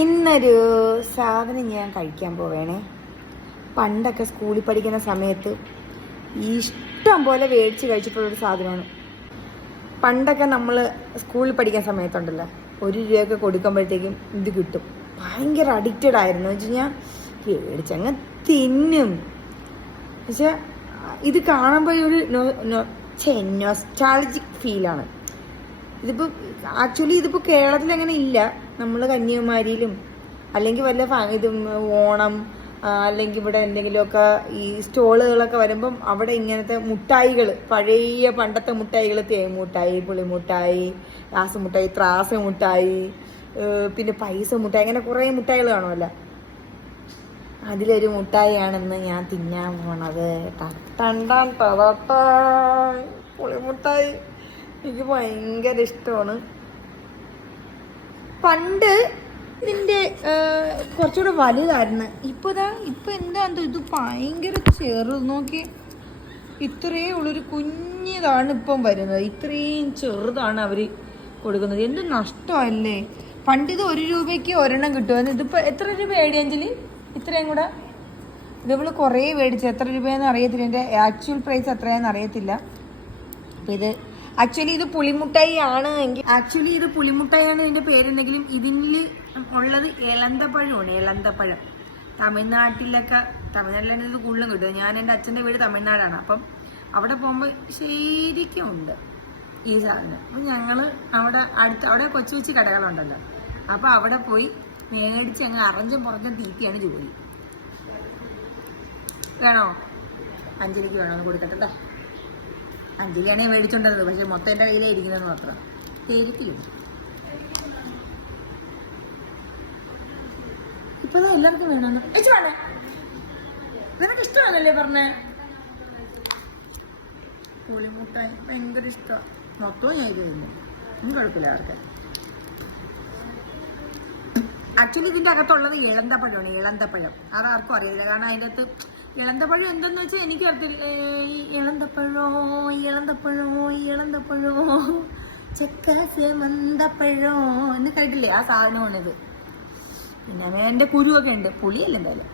ഇന്നൊരു സാധനം ഞാൻ കഴിക്കാൻ പോവേണേ. പണ്ടൊക്കെ സ്കൂളിൽ പഠിക്കുന്ന സമയത്ത് ഇഷ്ടം പോലെ മേടിച്ച് കഴിച്ചിട്ടുള്ളൊരു സാധനമാണ്. പണ്ടൊക്കെ നമ്മൾ സ്കൂളിൽ പഠിക്കുന്ന സമയത്തുണ്ടല്ലോ, 1 രൂപയൊക്കെ കൊടുക്കുമ്പോഴത്തേക്കും ഇത് കിട്ടും. ഭയങ്കര അഡിക്റ്റഡ് ആയിരുന്നു. എന്ന് വെച്ച് കഴിഞ്ഞാൽ മേടിച്ചങ്ങ് തിന്നും. പക്ഷെ ഇത് കാണുമ്പോൾ ഒരു നൊസ്റ്റാൾജിക് ഫീലാണ്. ഇതിപ്പോൾ കേരളത്തിൽ അങ്ങനെ ഇല്ല. നമ്മൾ കന്യാകുമാരിയിലും അല്ലെങ്കിൽ വല്ല ഓണം അല്ലെങ്കിൽ ഇവിടെ എന്തെങ്കിലുമൊക്കെ ഈ സ്റ്റോളുകളൊക്കെ വരുമ്പം അവിടെ ഇങ്ങനത്തെ മുട്ടായികൾ, പഴയ പണ്ടത്തെ മുട്ടായികൾ, തേൻമുട്ടായി, പുളിമുട്ടായി, രാസമുട്ടായി, ത്രാസ മുട്ടായി, പിന്നെ പൈസ മുട്ടായി, അങ്ങനെ കുറേ മുട്ടായികൾ കാണുമല്ലോ. അതിലൊരു മുട്ടായിയാണെന്ന് ഞാൻ തിന്നാൻ പോണത്. പുളിമുട്ടായി എനിക്ക് ഭയങ്കര ഇഷ്ടമാണ്. പണ്ട് ഇതിൻ്റെ കുറച്ചുകൂടെ വലുതായിരുന്നു. ഇപ്പം എന്താ ഇത് ഭയങ്കര ചെറുത്. നോക്കി, ഇത്രയും ഉള്ളൊരു കുഞ്ഞിതാണ് ഇപ്പം വരുന്നത്. ഇത്രയും ചെറുതാണ് അവർ കൊടുക്കുന്നത്. എന്ത് നഷ്ടമല്ലേ. പണ്ടിത് 1 രൂപയ്ക്ക് ഒരെണ്ണം കിട്ടുമായിരുന്നു. ഇതിപ്പോൾ എത്ര രൂപ മേടിയഞ്ചലി? ഇത്രയും കൂടെ ഇതേപോലെ കുറേ മേടിച്ചു. എത്ര രൂപയെന്ന് അറിയത്തില്ല, എൻ്റെ ആക്ച്വൽ പ്രൈസ് എത്രയാണെന്ന് അറിയത്തില്ല. അപ്പം ഇത് പുളിമുട്ടായി ആണ് എങ്കിൽ ഇത് പുളിമുട്ടായാണ് ഇതിൻ്റെ പേരുണ്ടെങ്കിലും ഇതിൽ ഉള്ളത് ഇളന്തപ്പഴമാണ്. ഇളന്തപ്പഴം തമിഴ്നാട്ടിൽ ഇത് കൂടുതലും കിട്ടും. ഞാൻ എൻ്റെ അച്ഛൻ്റെ വീട് തമിഴ്നാടാണ്. അപ്പം അവിടെ പോകുമ്പോൾ ശരിക്കും ഉണ്ട് ഈ സാധനം. അപ്പം ഞങ്ങൾ അവിടെ കൊച്ചു കൊച്ചു കടകളുണ്ടല്ലോ, അപ്പം അവിടെ പോയി മേടിച്ച് ഞങ്ങൾ അറഞ്ചും പുറഞ്ഞും തീറ്റിയാണ് ജോലി. വേണോ? അഞ്ജലിക്ക് വേണമെന്ന് കൊടുക്കട്ടെ. അഞ്ജലിയാണേ മേടിച്ചോണ്ടത്, പക്ഷെ മൊത്തം എൻ്റെ കയ്യിലേ ഇരിക്കുന്നതെന്ന് മാത്രം. ശരിക്കും ഇപ്പൊ എല്ലാവർക്കും വേണമെന്ന് വേണേ. നിനക്ക് ഇഷ്ടമാണല്ലേ പറഞ്ഞേ? പുളിമുട്ടായി ഭയങ്കര ഇഷ്ടമാണ്. മൊത്തവും ഞാൻ ഇത് കഴിഞ്ഞു. ഒന്നും കുഴപ്പമില്ല അവർക്ക്. ആക്ച്വലി ഇതിൻ്റെ അകത്തുള്ളത് ഇളന്തപ്പഴമാണ്. ഇളന്തപ്പഴം അതാർക്കും അറിയില്ല. കാരണം അതിൻ്റെ അകത്ത് ഇളന്തപ്പഴം എന്തെന്ന് വെച്ചാൽ എനിക്ക് അറിയില്ല. ഇളന്തപ്പഴോ ചക്കമന്തപ്പഴോ എന്ന് കേട്ടില്ലേ? ആ സാധനമാണിത്. പിന്നെ എൻ്റെ കുരുവൊക്കെ ഉണ്ട്. പുളിയല്ല എന്തായാലും.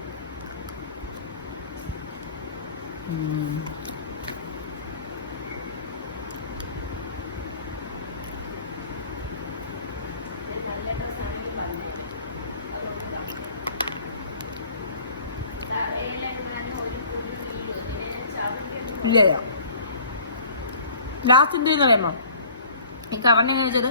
ഇല്ലയോ ലാസ്റ്റിൻ്റെ അറിയാമോ? ഈ കവറിനെന്ന് വെച്ചത്